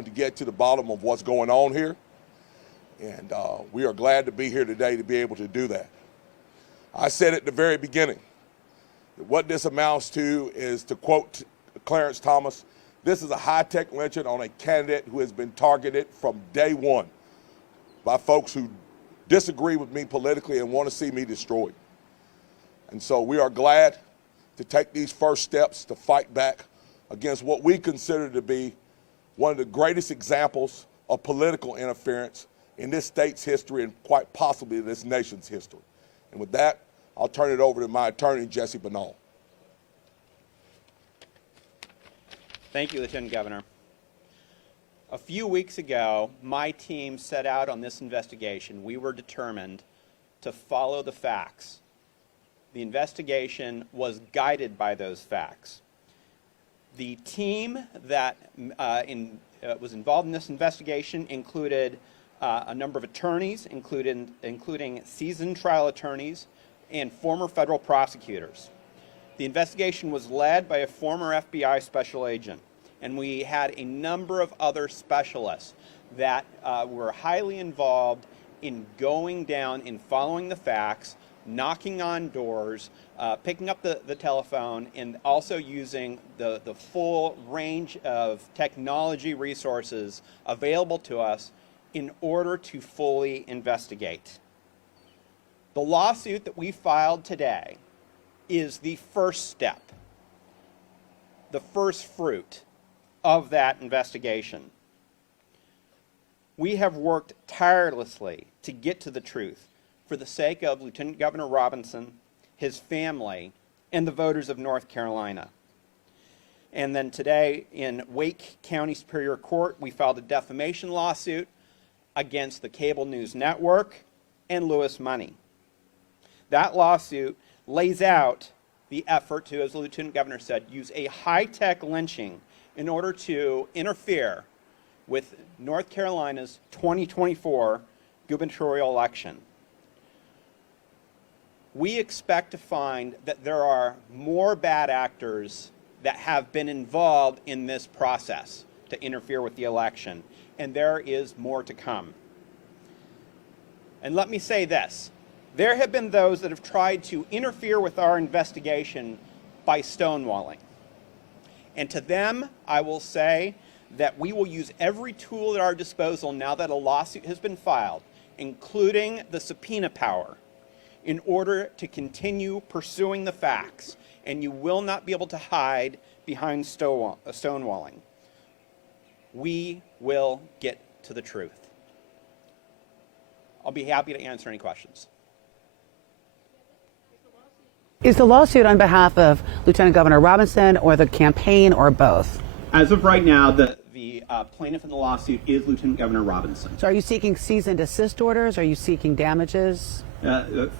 going to get to the bottom of what's going on here. And we are glad to be here today to be able to do that. I said at the very beginning that what this amounts to is, to quote Clarence Thomas, this is a high-tech lynching on a candidate who has been targeted from day one by folks who disagree with me politically and want to see me destroyed. And so we are glad to take these first steps to fight back against what we consider to be one of the greatest examples of political interference in this state's history and quite possibly this nation's history. And with that, I'll turn it over to my attorney, Jesse Bernal. Thank you, Lieutenant Governor. A few weeks ago, my team set out on this investigation. We were determined to follow the facts. The investigation was guided by those facts. The team that was involved in this investigation included a number of attorneys, including seasoned trial attorneys and former federal prosecutors. The investigation was led by a former FBI special agent, and we had a number of other specialists that were highly involved in going down and following the facts, knocking on doors, picking up the telephone, and also using the full range of technology resources available to us in order to fully investigate. The lawsuit that we filed today is the first step, the first fruit of that investigation. We have worked tirelessly to get to the truth for the sake of Lieutenant Governor Robinson, his family, and the voters of North Carolina. And then today in Wake County Superior Court, we filed a defamation lawsuit against the cable news network and Lewis Money. That lawsuit lays out the effort to, as the Lieutenant Governor said, use a high-tech lynching in order to interfere with North Carolina's 2024 gubernatorial election. We expect to find that there are more bad actors that have been involved in this process to interfere with the election, and there is more to come. And let me say this. There have been those that have tried to interfere with our investigation by stonewalling. And to them, I will say that we will use every tool at our disposal now that a lawsuit has been filed, including the subpoena power, in order to continue pursuing the facts. And you will not be able to hide behind stonewalling. We will get to the truth. I'll be happy to answer any questions. Is the lawsuit on behalf of Lieutenant Governor Robinson or the campaign or both? As of right now, the plaintiff in the lawsuit is Lieutenant Governor Robinson. So are you seeking cease and desist orders? Are you seeking damages?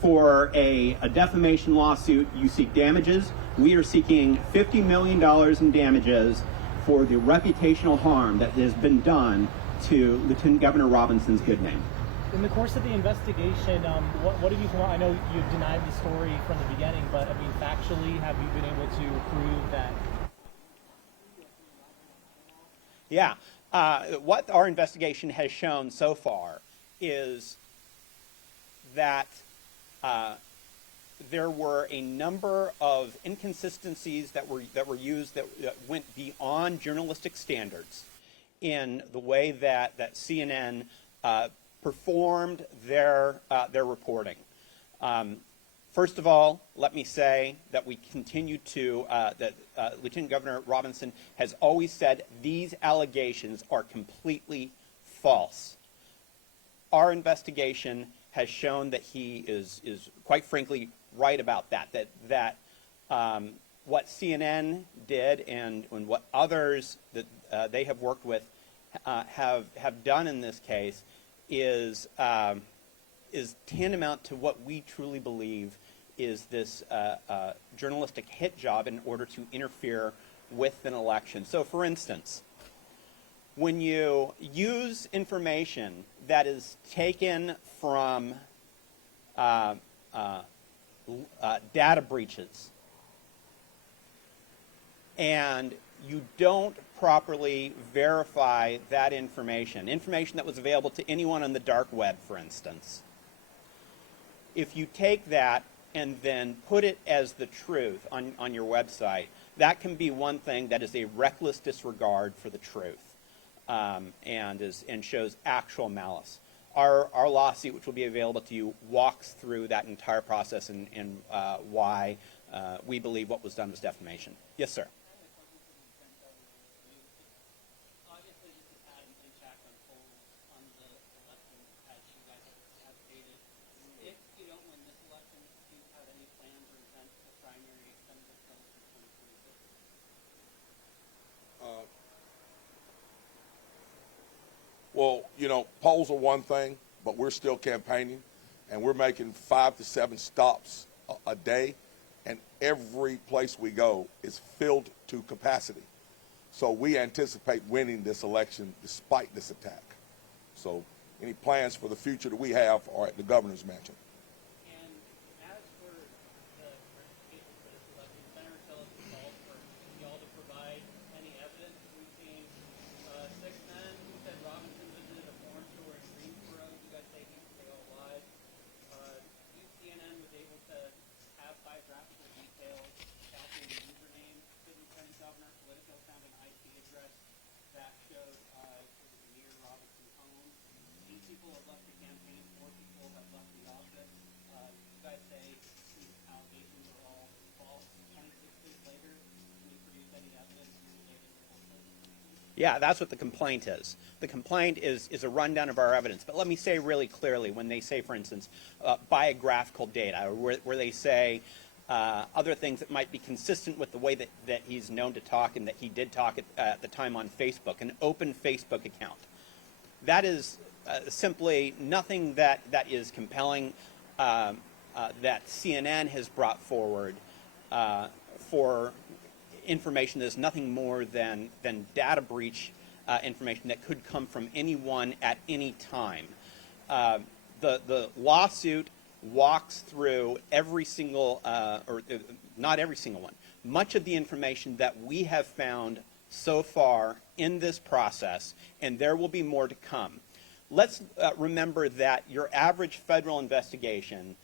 For a defamation lawsuit, you seek damages. We are seeking $50 million in damages for the reputational harm that has been done to Lieutenant Governor Robinson's good name. In the course of the investigation, what have you come out? I know you've denied the story from the beginning, but I mean, factually, have you been able to prove that? Yeah. What our investigation has shown so far is that there were a number of inconsistencies that were used that went beyond journalistic standards in the way that CNN performed their reporting. First of all, let me say that we continue to, that Lieutenant Governor Robinson has always said these allegations are completely false. Our investigation has shown that he is quite frankly right about that, that what CNN did and what others that they have worked with have done in this case is tantamount to what we truly believe is this journalistic hit job in order to interfere with an election. So for instance, when you use information that is taken from data breaches and you don't improperly verify that information that was available to anyone on the dark web, for instance, if you take that and then put it as the truth on your website, that can be one thing that is a reckless disregard for the truth, and shows actual malice. Our lawsuit, which will be available to you, walks through that entire process and why we believe what was done was defamation. Yes, sir. Well, you know, polls are one thing, but we're still campaigning, and we're making 5 to 7 stops a day, and every place we go is filled to capacity. So we anticipate winning this election despite this attack. So any plans for the future that we have are at the governor's mansion. And as for the verification for this election, Senator Tillis has called for y'all to provide any evidence. We've seen 6 men who said Robinson visited a porn store in Greensboro. You guys say they all lied. CNN was able to have biographical details attaching the username to the Lieutenant Governor. Politico found an IP address that showed it was near Robinson's home. These people have left the campaign. 4 people have left the office. You guys say these allegations are all false. 26 days later, can you produce any evidence related to this? Yeah, that's what the complaint is. The complaint is a rundown of our evidence. But let me say really clearly, when they say, for instance, biographical data, or where they say other things that might be consistent with the way that he's known to talk and that he did talk at the time on Facebook, an open Facebook account. That is simply nothing that is compelling that CNN has brought forward for information that is nothing more than data breach information that could come from anyone at any time. The lawsuit walks through every single, or not every single one, much of the information that we have found so far in this process, and there will be more to come. Let's remember that your average federal investigation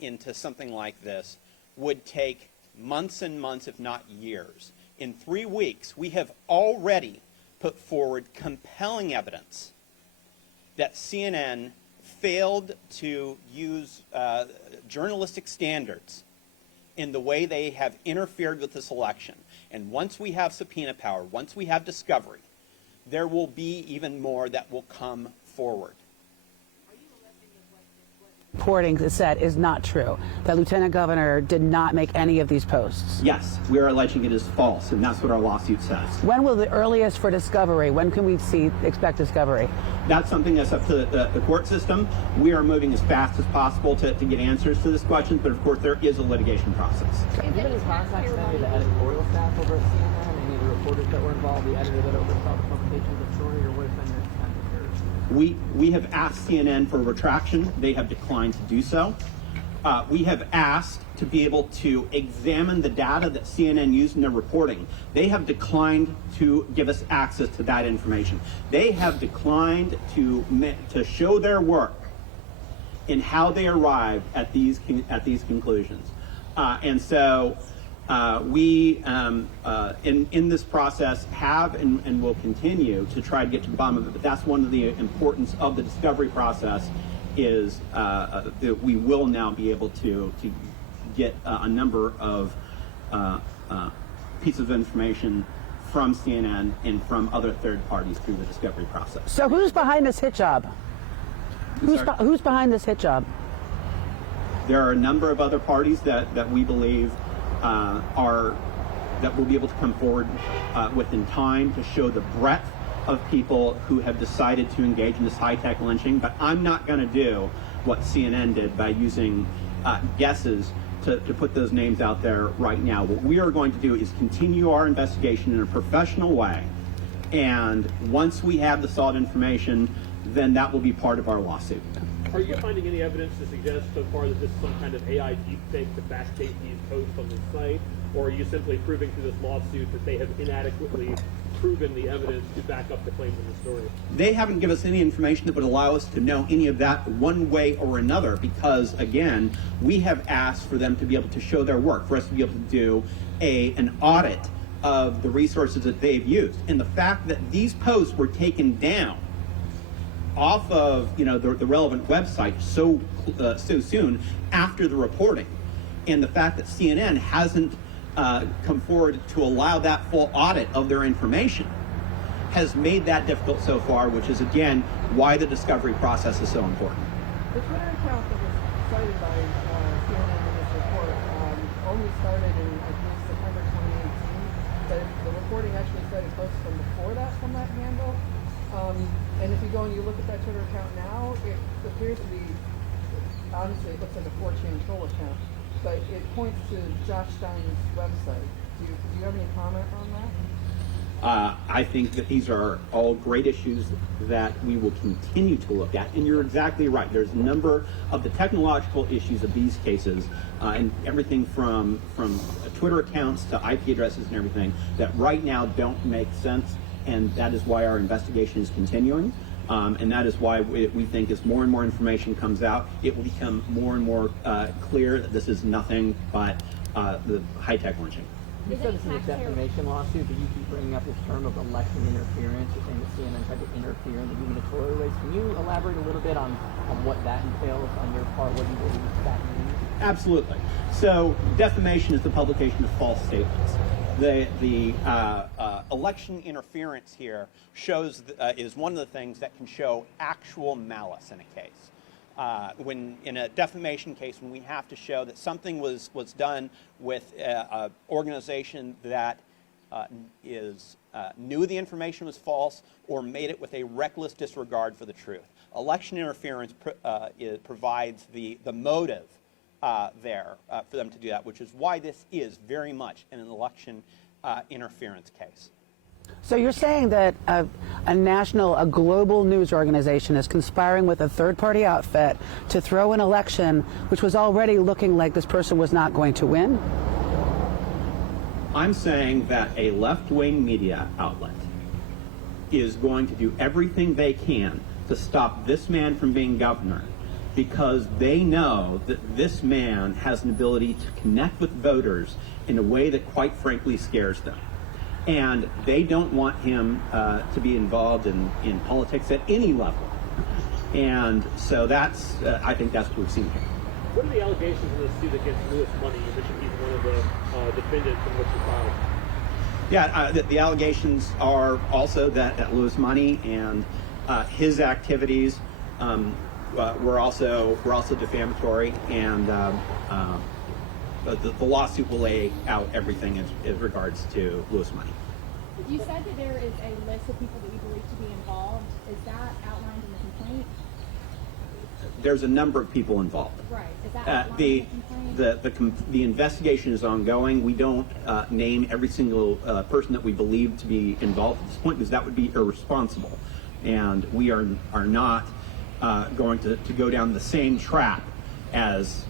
into something like this would take months and months, if not years. In 3 weeks, we have already put forward compelling evidence that CNN failed to use journalistic standards in the way they have interfered with this election. And once we have subpoena power, once we have discovery, there will be even more that will come forward. Reporting is said is not true, that Lieutenant Governor did not make any of these posts. Yes, we are alleging it is false, and that's what our lawsuit says. When will the earliest for discovery? When can we expect discovery? That's something that's up to the court system. We are moving as fast as possible to get answers to this question, but of course there is a litigation process. Have you been in contact with any of the editorial staff over at CNN, any of the reporters that were involved, the editor that oversaw the publication of the story, or what has been your contact with her? We have asked CNN for retraction. They have declined to do so. We have asked to be able to examine the data that CNN used in their reporting. They have declined to give us access to that information. They have declined to show their work in how they arrived at these conclusions. And so we, in this process, have and will continue to try to get to the bottom of it. But that's one of the importance of the discovery process is that we will now be able to get a number of pieces of information from CNN and from other third parties through the discovery process. So who's behind this hit job? Who's behind this hit job? There are a number of other parties that we believe that will be able to come forward within time to show the breadth of people who have decided to engage in this high-tech lynching. But I'm not going to do what CNN did by using guesses to put those names out there right now. What we are going to do is continue our investigation in a professional way. And once we have the solid information, then that will be part of our lawsuit. Are you finding any evidence to suggest so far that this is some kind of AI deepfake to backdate these posts on the site? Or are you simply proving through this lawsuit that they have inadequately proven the evidence to back up the claims in the story? They haven't given us any information that would allow us to know any of that one way or another because, again, we have asked for them to be able to show their work, for us to be able to do an audit of the resources that they've used. And the fact that these posts were taken down off of the relevant website so soon after the reporting, and the fact that CNN hasn't come forward to allow that full audit of their information has made that difficult so far, which is again why the discovery process is so important. The Twitter account that was cited by CNN in this report only started in, I believe, September 2018, but the reporting actually cited posts from before that from that handle. And if you go and you look at that Twitter account now, it appears to be, honestly, it looks like a 4chan troll account, but it points to Josh Stein's website. Do you have any comment on that? I think that these are all great issues that we will continue to look at. And you're exactly right. There's a number of the technological issues of these cases, and everything from Twitter accounts to IP addresses and everything that right now don't make sense. And that is why our investigation is continuing. And that is why we think as more and more information comes out, it will become more and more clear that this is nothing but the high-tech lynching. You said this is a defamation lawsuit, but you keep bringing up this term of election interference. You're saying that CNN tried to interfere in the gubernatorial race. Can you elaborate a little bit on what that entails on your part, what you believe that means? Absolutely. So defamation is the publication of false statements. The election interference here shows is one of the things that can show actual malice in a case. When in a defamation case, when we have to show that something was done with an organization that knew the information was false or made it with a reckless disregard for the truth. Election interference provides the motive there for them to do that, which is why this is very much an election interference case. So you're saying that a global news organization is conspiring with a third-party outfit to throw an election which was already looking like this person was not going to win? I'm saying that a left-wing media outlet is going to do everything they can to stop this man from being governor because they know that this man has an ability to connect with voters in a way that quite frankly scares them. And they don't want him to be involved in politics at any level. And so that's, I think that's what we've seen here. What are the allegations in this suit against Lewis Money? You mentioned he's one of the defendants in which you filed. Yeah, the allegations are also that Lewis Money and his activities were also defamatory, and the lawsuit will lay out everything in regards to Lewis Money. You said that there is a list of people that you believe to be involved. Is that outlined in the complaint? There's a number of people involved. Right. Is that outlined in the complaint? The investigation is ongoing. We don't name every single person that we believe to be involved at this point because that would be irresponsible. And we are not going to go down the same trap as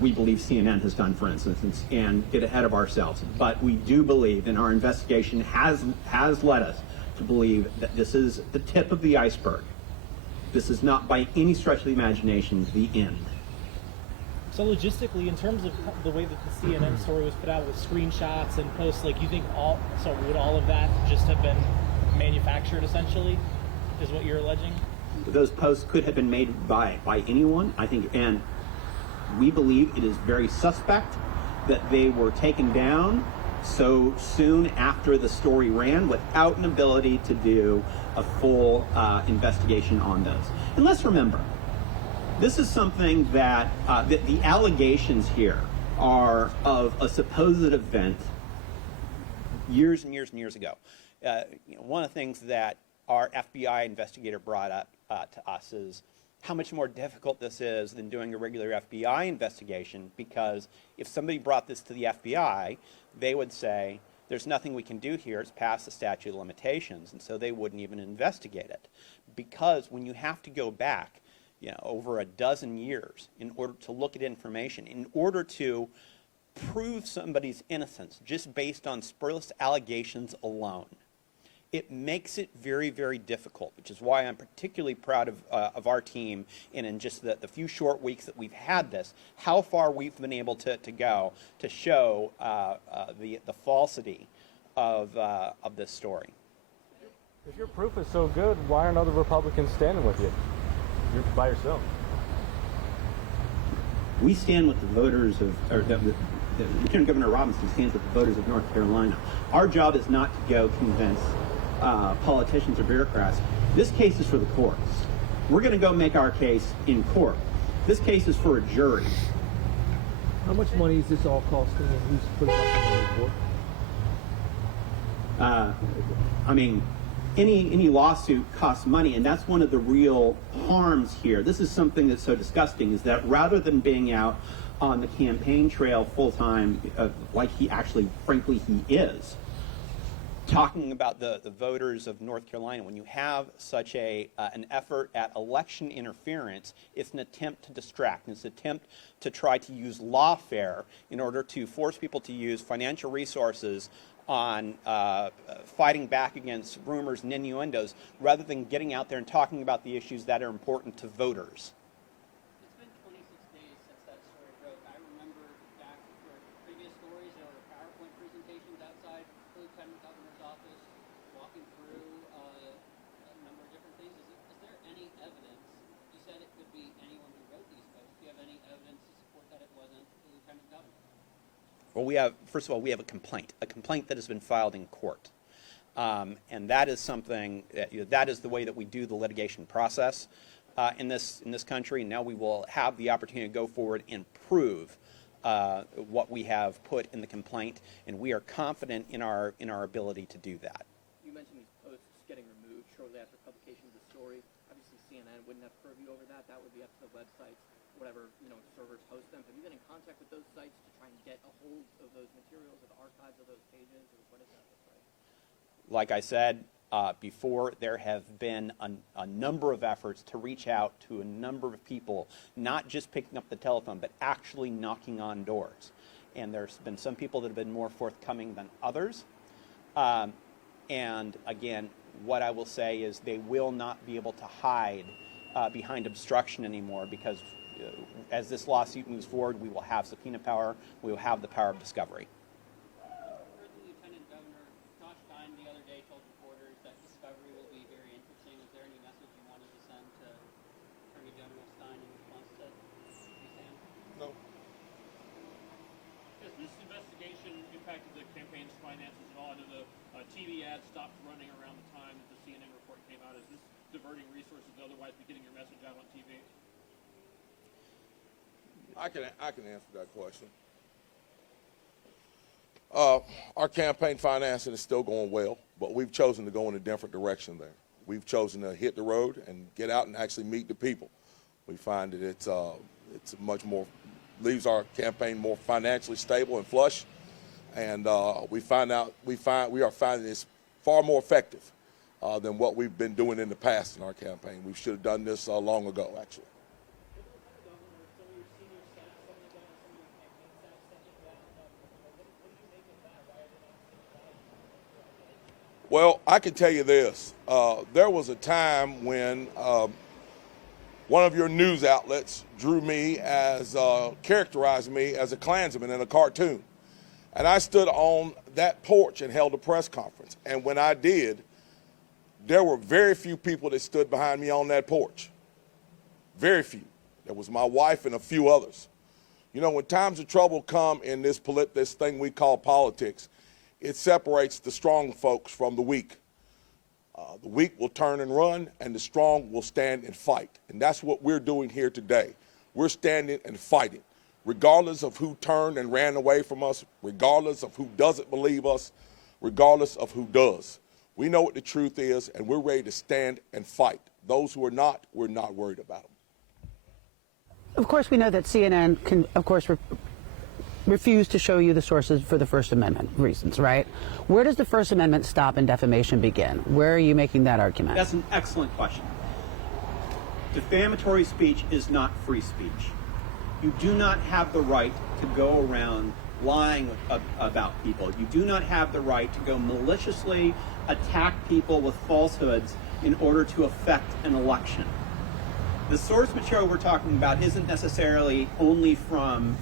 we believe CNN has done, for instance, and get ahead of ourselves. But we do believe, and our investigation has led us to believe that this is the tip of the iceberg. This is not by any stretch of the imagination the end. So logistically, in terms of the way that the CNN story was put out with screenshots and posts, like you think would all of that just have been manufactured essentially, is what you're alleging? Those posts could have been made by anyone, I think, and we believe it is very suspect that they were taken down so soon after the story ran without an ability to do a full investigation on those. And let's remember, this is something that the allegations here are of a supposed event years and years and years ago. One of the things that our FBI investigator brought up to us is how much more difficult this is than doing a regular FBI investigation, because if somebody brought this to the FBI, they would say, there's nothing we can do here, it's past the statute of limitations, and so they wouldn't even investigate it. Because when you have to go back, over a dozen years in order to look at information, in order to prove somebody's innocence just based on spurious allegations alone, it makes it very, very difficult, which is why I'm particularly proud of our team and in just the few short weeks that we've had this, how far we've been able to go to show the falsity of this story. If your proof is so good, why aren't other Republicans standing with you? You're by yourself. We stand with the voters of, or the Lieutenant Governor Robinson stands with the voters of North Carolina. Our job is not to go convince politicians or bureaucrats. This case is for the courts. We're going to go make our case in court. This case is for a jury. How much money is this all costing, and who's putting up the money for? I mean, any lawsuit costs money, and that's one of the real harms here. This is something that's so disgusting, is that rather than being out on the campaign trail full-time, like he actually, frankly, he is, talking about the voters of North Carolina, when you have such an effort at election interference, it's an attempt to distract. It's an attempt to try to use lawfare in order to force people to use financial resources on fighting back against rumors and innuendos, rather than getting out there and talking about the issues that are important to voters. It's been 26 days since that story broke. I remember back for previous stories, there were PowerPoint presentations outside the Lieutenant Governor's office, walking through a number of different things. Is there any evidence? You said it could be anyone who wrote these posts. Do you have any evidence to support that it wasn't the Lieutenant Governor? Well, first of all, we have a complaint that has been filed in court. And that is something, that is the way that we do the litigation process in this country. Now we will have the opportunity to go forward and prove what we have put in the complaint, and we are confident in our ability to do that. You mentioned these posts getting removed shortly after publication of the story. Obviously, CNN wouldn't have purview over that. That would be up to the websites, whatever servers host them. Have you been in contact with those sites to try and get a hold of those materials, or the archives of those pages, or what does that look like? Like I said before, there have been a number of efforts to reach out to a number of people, not just picking up the telephone, but actually knocking on doors. And there's been some people that have been more forthcoming than others. And again, what I will say is they will not be able to hide behind obstruction anymore, because as this lawsuit moves forward, we will have subpoena power, we will have the power of discovery. Heard the Lieutenant Governor, Josh Stein, the other day told reporters that discovery will be very interesting. Is there any message you wanted to send to Attorney General Stein in response to Sam? No. Has this investigation impacted the campaign's finances at all? I know the TV ads stopped running around the time that the CNN report came out. Is this diverting resources to otherwise be getting your message out on TV? I can answer that question. Our campaign financing is still going well, but we've chosen to go in a different direction there. We've chosen to hit the road and get out and actually meet the people. We find that it's much more, leaves our campaign more financially stable and flush, and we are finding it's far more effective than what we've been doing in the past in our campaign. We should have done this long ago, actually. Well, I can tell you this. There was a time when one of your news outlets characterized me as a Klansman in a cartoon. And I stood on that porch and held a press conference. And when I did, there were very few people that stood behind me on that porch. Very few. There was my wife and a few others. You know, when times of trouble come in this thing we call politics, it separates the strong folks from the weak. The weak will turn and run, and the strong will stand and fight. And that's what we're doing here today. We're standing and fighting, regardless of who turned and ran away from us, regardless of who doesn't believe us, regardless of who does. We know what the truth is, and we're ready to stand and fight. Those who are not, we're not worried about them. Of course, we know that CNN can, of course, refuse to show you the sources for the First Amendment reasons, right? Where does the First Amendment stop and defamation begin? Where are you making that argument? That's an excellent question. Defamatory speech is not free speech. You do not have the right to go around lying about people. You do not have the right to go maliciously attack people with falsehoods in order to affect an election. The source material we're talking about isn't necessarily only from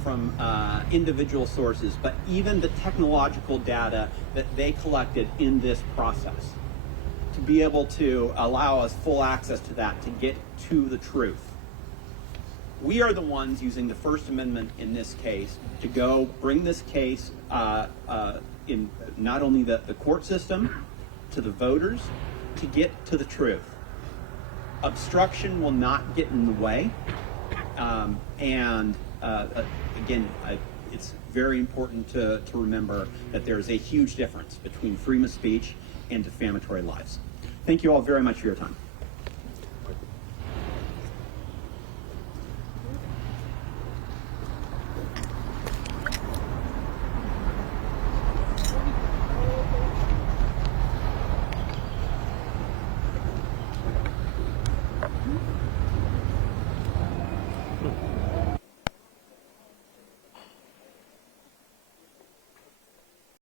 individual sources, but even the technological data that they collected in this process, to be able to allow us full access to that to get to the truth. We are the ones using the First Amendment in this case to go bring this case in not only the court system, to the voters, to get to the truth. Obstruction will not get in the way. Again, it's very important to remember that there is a huge difference between freedom of speech and defamatory lies. Thank you all very much for your time.